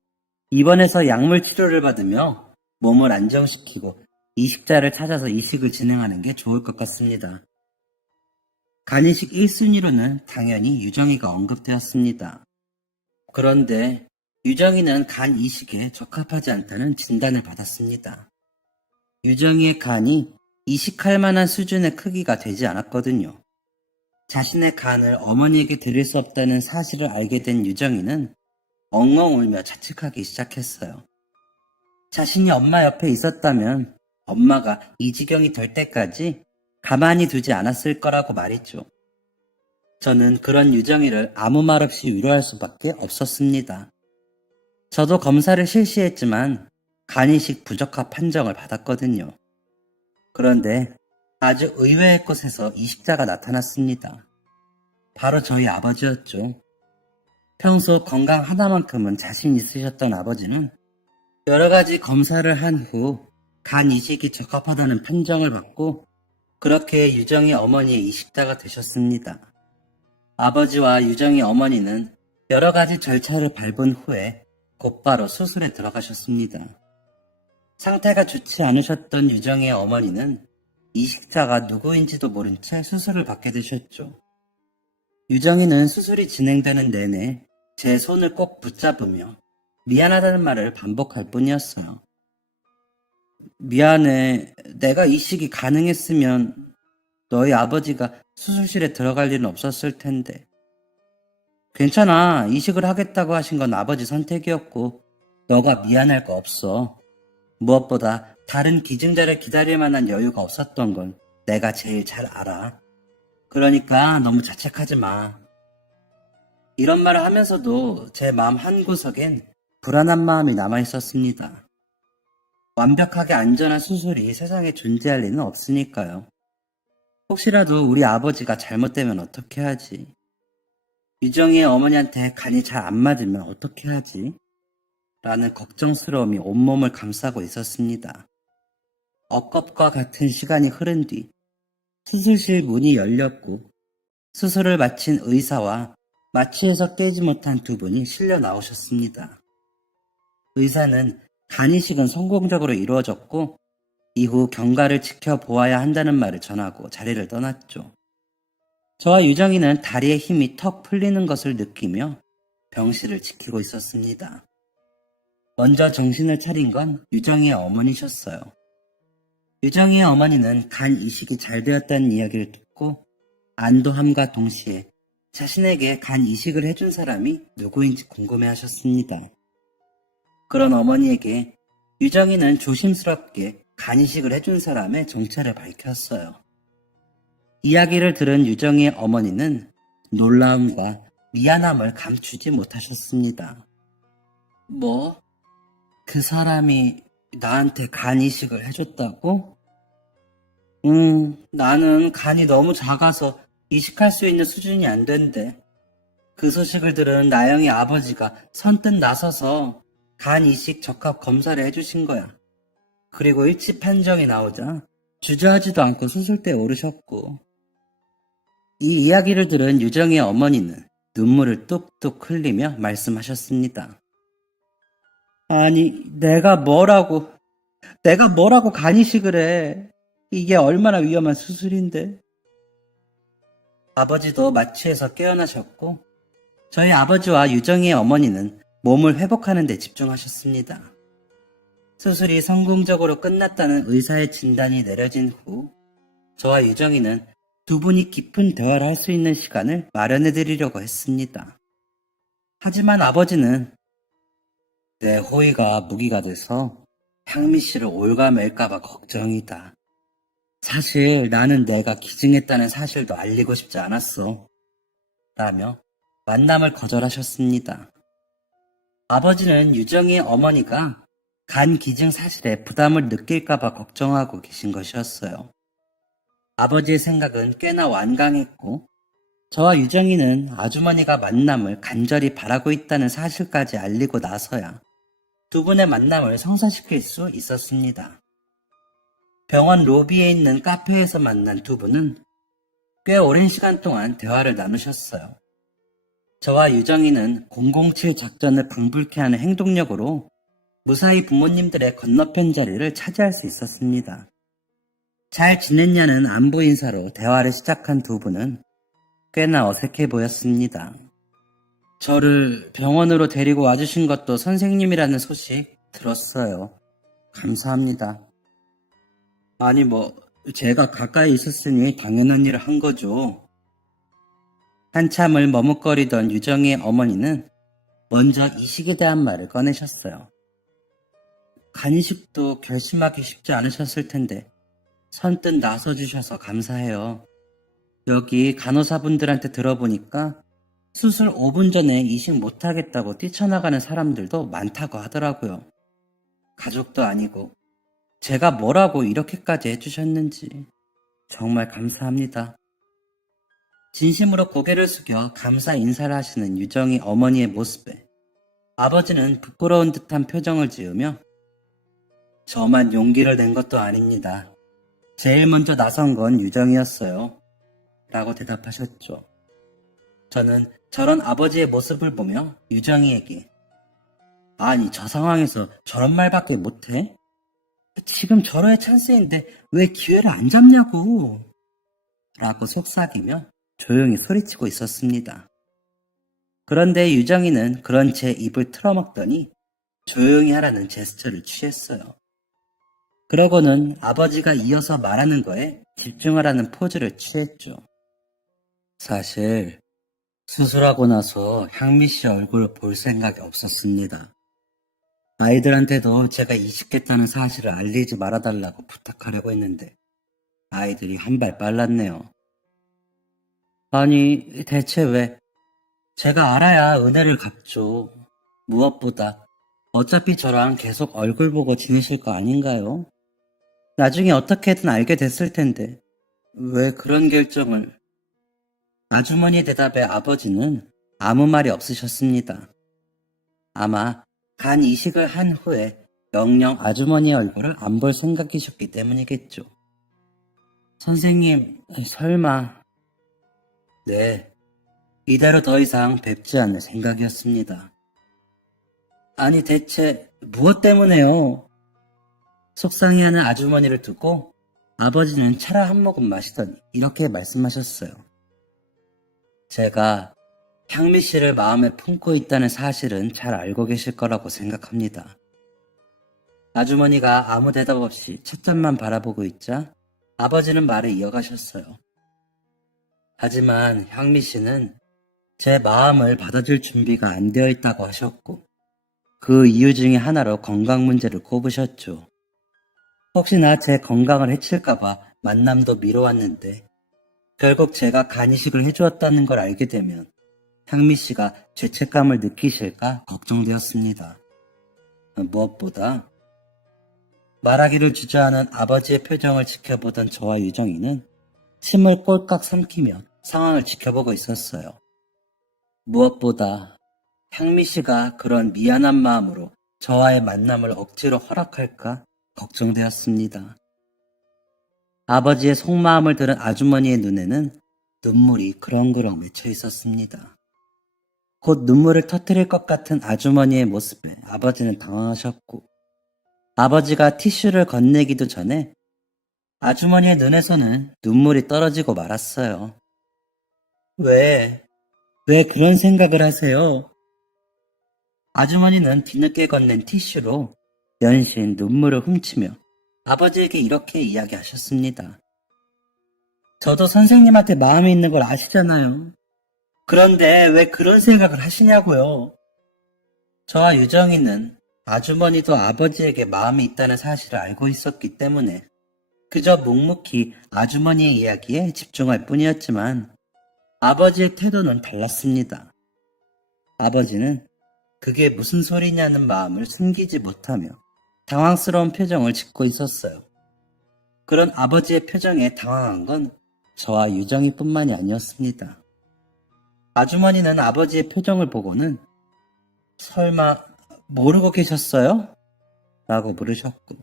입원해서 약물 치료를 받으며 몸을 안정시키고 이식자를 찾아서 이식을 진행하는 게 좋을 것 같습니다. 간이식 1순위로는 당연히 유정이가 언급되었습니다. 그런데 유정이는 간 이식에 적합하지 않다는 진단을 받았습니다. 유정이의 간이 이식할 만한 수준의 크기가 되지 않았거든요. 자신의 간을 어머니에게 드릴 수 없다는 사실을 알게 된 유정이는 엉엉 울며 자책하기 시작했어요. 자신이 엄마 옆에 있었다면 엄마가 이 지경이 될 때까지 가만히 두지 않았을 거라고 말이죠. 저는 그런 유정이를 아무 말 없이 위로할 수밖에 없었습니다. 저도 검사를 실시했지만 간이식 부적합 판정을 받았거든요. 그런데 아주 의외의 곳에서 이식자가 나타났습니다. 바로 저희 아버지였죠. 평소 건강 하나만큼은 자신 있으셨던 아버지는 여러 가지 검사를 한 후 간 이식이 적합하다는 판정을 받고 그렇게 유정이 어머니의 이식자가 되셨습니다. 아버지와 유정이 어머니는 여러 가지 절차를 밟은 후에 곧바로 수술에 들어가셨습니다. 상태가 좋지 않으셨던 유정의 어머니는 이식자가 누구인지도 모른 채 수술을 받게 되셨죠. 유정이는 수술이 진행되는 내내 제 손을 꼭 붙잡으며 미안하다는 말을 반복할 뿐이었어요. 미안해. 내가 이식이 가능했으면 너희 아버지가 수술실에 들어갈 일은 없었을 텐데. 괜찮아. 이식을 하겠다고 하신 건 아버지 선택이었고 너가 미안할 거 없어. 무엇보다 다른 기증자를 기다릴 만한 여유가 없었던 건 내가 제일 잘 알아. 그러니까 너무 자책하지 마. 이런 말을 하면서도 제 마음 한구석엔 불안한 마음이 남아있었습니다. 완벽하게 안전한 수술이 세상에 존재할 리는 없으니까요. 혹시라도 우리 아버지가 잘못되면 어떻게 하지? 유정이의 어머니한테 간이 잘 안 맞으면 어떻게 하지? 라는 걱정스러움이 온몸을 감싸고 있었습니다. 엇겁과 같은 시간이 흐른 뒤 수술실 문이 열렸고 수술을 마친 의사와 마취에서 깨지 못한 두 분이 실려 나오셨습니다. 의사는 간이식은 성공적으로 이루어졌고 이후 경과를 지켜보아야 한다는 말을 전하고 자리를 떠났죠. 저와 유정이는 다리에 힘이 턱 풀리는 것을 느끼며 병실을 지키고 있었습니다. 먼저 정신을 차린 건 유정이의 어머니셨어요. 유정이의 어머니는 간 이식이 잘 되었다는 이야기를 듣고 안도함과 동시에 자신에게 간 이식을 해준 사람이 누구인지 궁금해하셨습니다. 그런 어머니에게 유정이는 조심스럽게 간 이식을 해준 사람의 정체를 밝혔어요. 이야기를 들은 유정이의 어머니는 놀라움과 미안함을 감추지 못하셨습니다. 뭐? 그 사람이 나한테 간 이식을 해줬다고? 나는 간이 너무 작아서 이식할 수 있는 수준이 안 된대. 그 소식을 들은 나영이 아버지가 선뜻 나서서 간 이식 적합 검사를 해주신 거야. 그리고 일치 판정이 나오자 주저하지도 않고 수술대에 오르셨고. 이 이야기를 들은 유정이의 어머니는 눈물을 뚝뚝 흘리며 말씀하셨습니다. 아니, 내가 뭐라고 간이식을 해. 이게 얼마나 위험한 수술인데. 아버지도 마취해서 깨어나셨고, 저희 아버지와 유정이의 어머니는 몸을 회복하는 데 집중하셨습니다. 수술이 성공적으로 끝났다는 의사의 진단이 내려진 후, 저와 유정이는 두 분이 깊은 대화를 할 수 있는 시간을 마련해 드리려고 했습니다. 하지만 아버지는 내 호의가 무기가 돼서 향미 씨를 올가맬까봐 걱정이다. 사실 나는 내가 기증했다는 사실도 알리고 싶지 않았어. 라며 만남을 거절하셨습니다. 아버지는 유정이의 어머니가 간 기증 사실에 부담을 느낄까봐 걱정하고 계신 것이었어요. 아버지의 생각은 꽤나 완강했고, 저와 유정이는 아주머니가 만남을 간절히 바라고 있다는 사실까지 알리고 나서야 두 분의 만남을 성사시킬 수 있었습니다. 병원 로비에 있는 카페에서 만난 두 분은 꽤 오랜 시간 동안 대화를 나누셨어요. 저와 유정이는 007 작전을 방불케 하는 행동력으로 무사히 부모님들의 건너편 자리를 차지할 수 있었습니다. 잘 지냈냐는 안부 인사로 대화를 시작한 두 분은 꽤나 어색해 보였습니다. 저를 병원으로 데리고 와주신 것도 선생님이라는 소식 들었어요. 감사합니다. 아니 제가 가까이 있었으니 당연한 일을 한 거죠. 한참을 머뭇거리던 유정이의 어머니는 먼저 이식에 대한 말을 꺼내셨어요. 간이식도 결심하기 쉽지 않으셨을 텐데 선뜻 나서주셔서 감사해요. 여기 간호사분들한테 들어보니까 수술 5분 전에 이식 못하겠다고 뛰쳐나가는 사람들도 많다고 하더라고요. 가족도 아니고 제가 뭐라고 이렇게까지 해주셨는지 정말 감사합니다. 진심으로 고개를 숙여 감사 인사를 하시는 유정이 어머니의 모습에 아버지는 부끄러운 듯한 표정을 지으며 저만 용기를 낸 것도 아닙니다. 제일 먼저 나선 건 유정이었어요. 라고 대답하셨죠. 저는 저런 아버지의 모습을 보며 유정이에게 아니 저 상황에서 저런 말밖에 못해? 지금 저러의 찬스인데 왜 기회를 안 잡냐고 라고 속삭이며 조용히 소리치고 있었습니다. 그런데 유정이는 그런 제 입을 틀어막더니 조용히 하라는 제스처를 취했어요. 그러고는 아버지가 이어서 말하는 거에 집중하라는 포즈를 취했죠. 사실 수술하고 나서 향미 씨 얼굴을 볼 생각이 없었습니다. 아이들한테도 제가 이식했다는 사실을 알리지 말아달라고 부탁하려고 했는데 아이들이 한 발 빨랐네요. 아니 대체 왜? 제가 알아야 은혜를 갚죠. 무엇보다 어차피 저랑 계속 얼굴 보고 지내실 거 아닌가요? 나중에 어떻게든 알게 됐을 텐데 왜 그런 결정을? 아주머니 대답에 아버지는 아무 말이 없으셨습니다. 아마 간 이식을 한 후에 영영 아주머니의 얼굴을 안 볼 생각이셨기 때문이겠죠. 선생님, 설마. 네, 이대로 더 이상 뵙지 않을 생각이었습니다. 아니 대체 무엇 때문에요? 속상해하는 아주머니를 두고 아버지는 차를 한 모금 마시더니 이렇게 말씀하셨어요. 제가 향미 씨를 마음에 품고 있다는 사실은 잘 알고 계실 거라고 생각합니다. 아주머니가 아무 대답 없이 찻잔만 바라보고 있자 아버지는 말을 이어가셨어요. 하지만 향미 씨는 제 마음을 받아줄 준비가 안 되어 있다고 하셨고 그 이유 중에 하나로 건강 문제를 꼽으셨죠. 혹시나 제 건강을 해칠까봐 만남도 미뤄왔는데 결국 제가 간이식을 해주었다는 걸 알게 되면 향미 씨가 죄책감을 느끼실까 걱정되었습니다. 무엇보다 말하기를 주저하는 아버지의 표정을 지켜보던 저와 유정이는 침을 꼴깍 삼키며 상황을 지켜보고 있었어요. 무엇보다 향미 씨가 그런 미안한 마음으로 저와의 만남을 억지로 허락할까 걱정되었습니다. 아버지의 속마음을 들은 아주머니의 눈에는 눈물이 그렁그렁 맺혀 있었습니다. 곧 눈물을 터뜨릴 것 같은 아주머니의 모습에 아버지는 당황하셨고, 아버지가 티슈를 건네기도 전에 아주머니의 눈에서는 눈물이 떨어지고 말았어요. 왜 그런 생각을 하세요? 아주머니는 뒤늦게 건넨 티슈로 연신 눈물을 훔치며 아버지에게 이렇게 이야기하셨습니다. 저도 선생님한테 마음이 있는 걸 아시잖아요. 그런데 왜 그런 생각을 하시냐고요? 저와 유정이는 아주머니도 아버지에게 마음이 있다는 사실을 알고 있었기 때문에 그저 묵묵히 아주머니의 이야기에 집중할 뿐이었지만 아버지의 태도는 달랐습니다. 아버지는 그게 무슨 소리냐는 마음을 숨기지 못하며 당황스러운 표정을 짓고 있었어요. 그런 아버지의 표정에 당황한 건 저와 유정이뿐만이 아니었습니다. 아주머니는 아버지의 표정을 보고는 설마 모르고 계셨어요? 라고 물으셨고,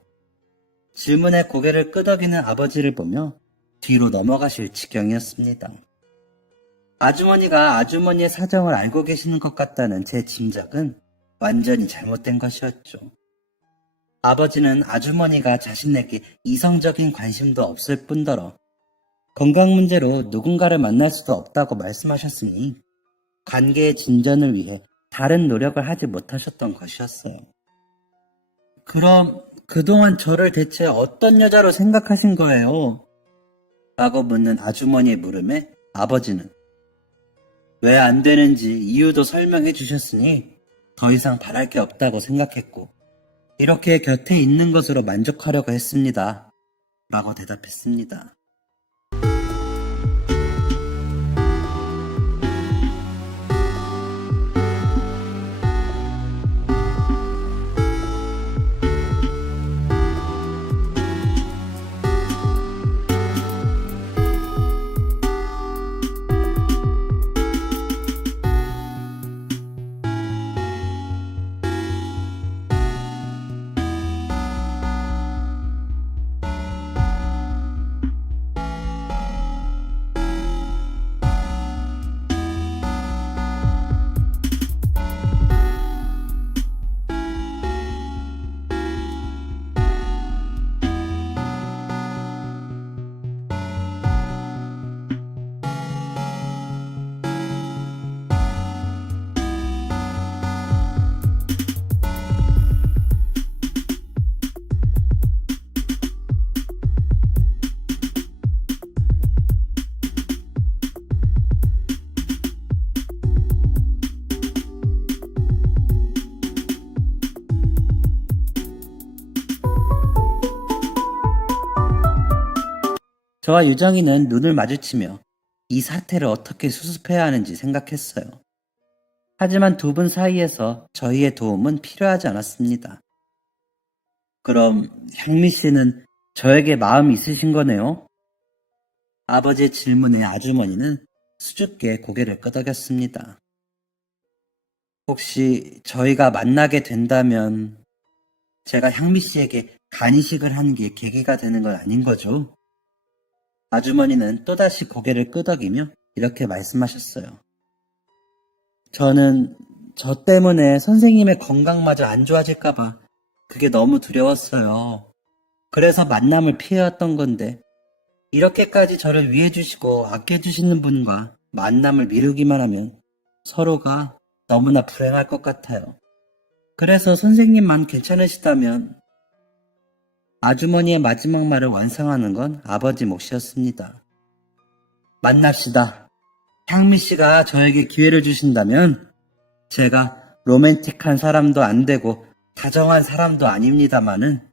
질문에 고개를 끄덕이는 아버지를 보며 뒤로 넘어가실 지경이었습니다. 아주머니가 아주머니의 사정을 알고 계시는 것 같다는 제 짐작은 완전히 잘못된 것이었죠. 아버지는 아주머니가 자신에게 이성적인 관심도 없을 뿐더러 건강 문제로 누군가를 만날 수도 없다고 말씀하셨으니 관계의 진전을 위해 다른 노력을 하지 못하셨던 것이었어요. 그럼 그동안 저를 대체 어떤 여자로 생각하신 거예요? 라고 묻는 아주머니의 물음에 아버지는 왜 안 되는지 이유도 설명해 주셨으니 더 이상 바랄 게 없다고 생각했고 이렇게 곁에 있는 것으로 만족하려고 했습니다. 라고 대답했습니다. 저와 유정이는 눈을 마주치며 이 사태를 어떻게 수습해야 하는지 생각했어요. 하지만 두 분 사이에서 저희의 도움은 필요하지 않았습니다. 그럼 향미 씨는 저에게 마음이 있으신 거네요? 아버지의 질문에 아주머니는 수줍게 고개를 끄덕였습니다. 혹시 저희가 만나게 된다면 제가 향미 씨에게 간이식을 하는 게 계기가 되는 건 아닌 거죠? 아주머니는 또다시 고개를 끄덕이며 이렇게 말씀하셨어요. 저는 저 때문에 선생님의 건강마저 안 좋아질까봐 그게 너무 두려웠어요. 그래서 만남을 피해왔던 건데 이렇게까지 저를 위해주시고 아껴주시는 분과 만남을 미루기만 하면 서로가 너무나 불행할 것 같아요. 그래서 선생님만 괜찮으시다면 아주머니의 마지막 말을 완성하는 건 아버지 몫이었습니다. 만납시다. 향미 씨가 저에게 기회를 주신다면 제가 로맨틱한 사람도 안 되고 다정한 사람도 아닙니다마는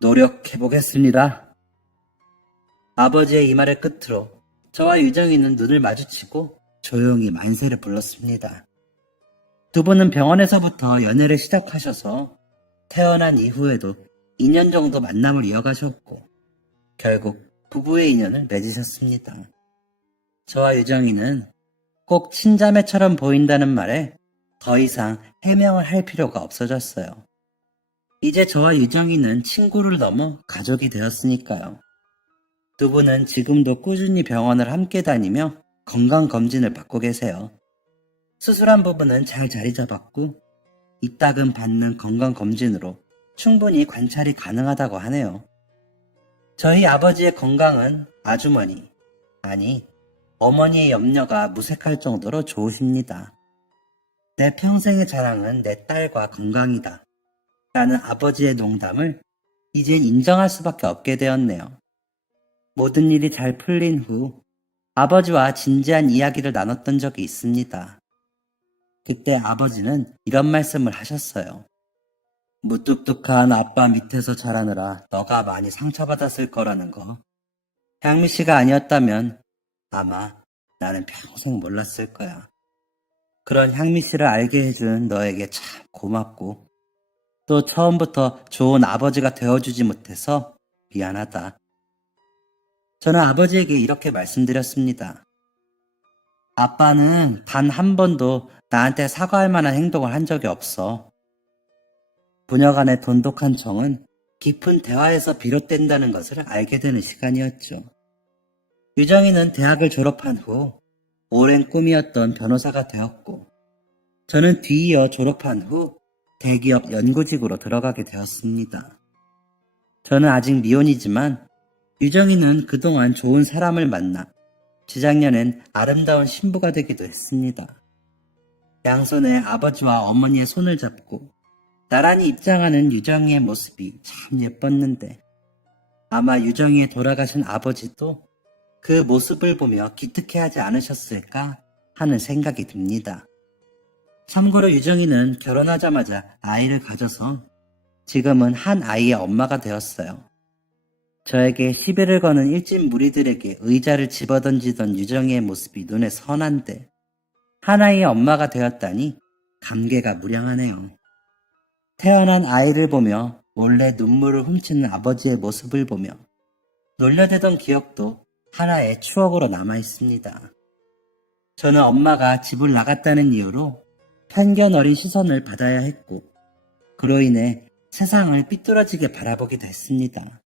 노력해보겠습니다. 아버지의 이 말의 끝으로 저와 유정이는 눈을 마주치고 조용히 만세를 불렀습니다. 두 분은 병원에서부터 연애를 시작하셔서 태어난 이후에도 2년 정도 만남을 이어가셨고 결국 부부의 인연을 맺으셨습니다. 저와 유정이는 꼭 친자매처럼 보인다는 말에 더 이상 해명을 할 필요가 없어졌어요. 이제 저와 유정이는 친구를 넘어 가족이 되었으니까요. 두 분은 지금도 꾸준히 병원을 함께 다니며 건강검진을 받고 계세요. 수술한 부분은 잘 자리 잡았고 이따금 받는 건강검진으로 충분히 관찰이 가능하다고 하네요. 저희 아버지의 건강은 아주머니, 아니 어머니의 염려가 무색할 정도로 좋으십니다. 내 평생의 자랑은 내 딸과 건강이다. 라는 아버지의 농담을 이젠 인정할 수밖에 없게 되었네요. 모든 일이 잘 풀린 후 아버지와 진지한 이야기를 나눴던 적이 있습니다. 그때 아버지는 이런 말씀을 하셨어요. 무뚝뚝한 아빠 밑에서 자라느라 너가 많이 상처받았을 거라는 거. 향미 씨가 아니었다면 아마 나는 평생 몰랐을 거야. 그런 향미 씨를 알게 해준 너에게 참 고맙고 또 처음부터 좋은 아버지가 되어주지 못해서 미안하다. 저는 아버지에게 이렇게 말씀드렸습니다. 아빠는 단 한 번도 나한테 사과할 만한 행동을 한 적이 없어. 부녀 간의 돈독한 정은 깊은 대화에서 비롯된다는 것을 알게 되는 시간이었죠. 유정이는 대학을 졸업한 후 오랜 꿈이었던 변호사가 되었고 저는 뒤이어 졸업한 후 대기업 연구직으로 들어가게 되었습니다. 저는 아직 미혼이지만 유정이는 그동안 좋은 사람을 만나 재작년엔 아름다운 신부가 되기도 했습니다. 양손에 아버지와 어머니의 손을 잡고 나란히 입장하는 유정이의 모습이 참 예뻤는데 아마 유정이의 돌아가신 아버지도 그 모습을 보며 기특해하지 않으셨을까 하는 생각이 듭니다. 참고로 유정이는 결혼하자마자 아이를 가져서 지금은 한 아이의 엄마가 되었어요. 저에게 시비를 거는 일진 무리들에게 의자를 집어던지던 유정이의 모습이 눈에 선한데 하나의 엄마가 되었다니 감개가 무량하네요. 태어난 아이를 보며 몰래 눈물을 훔치는 아버지의 모습을 보며 놀려대던 기억도 하나의 추억으로 남아있습니다. 저는 엄마가 집을 나갔다는 이유로 편견 어린 시선을 받아야 했고 그로 인해 세상을 삐뚤어지게 바라보기도 했습니다.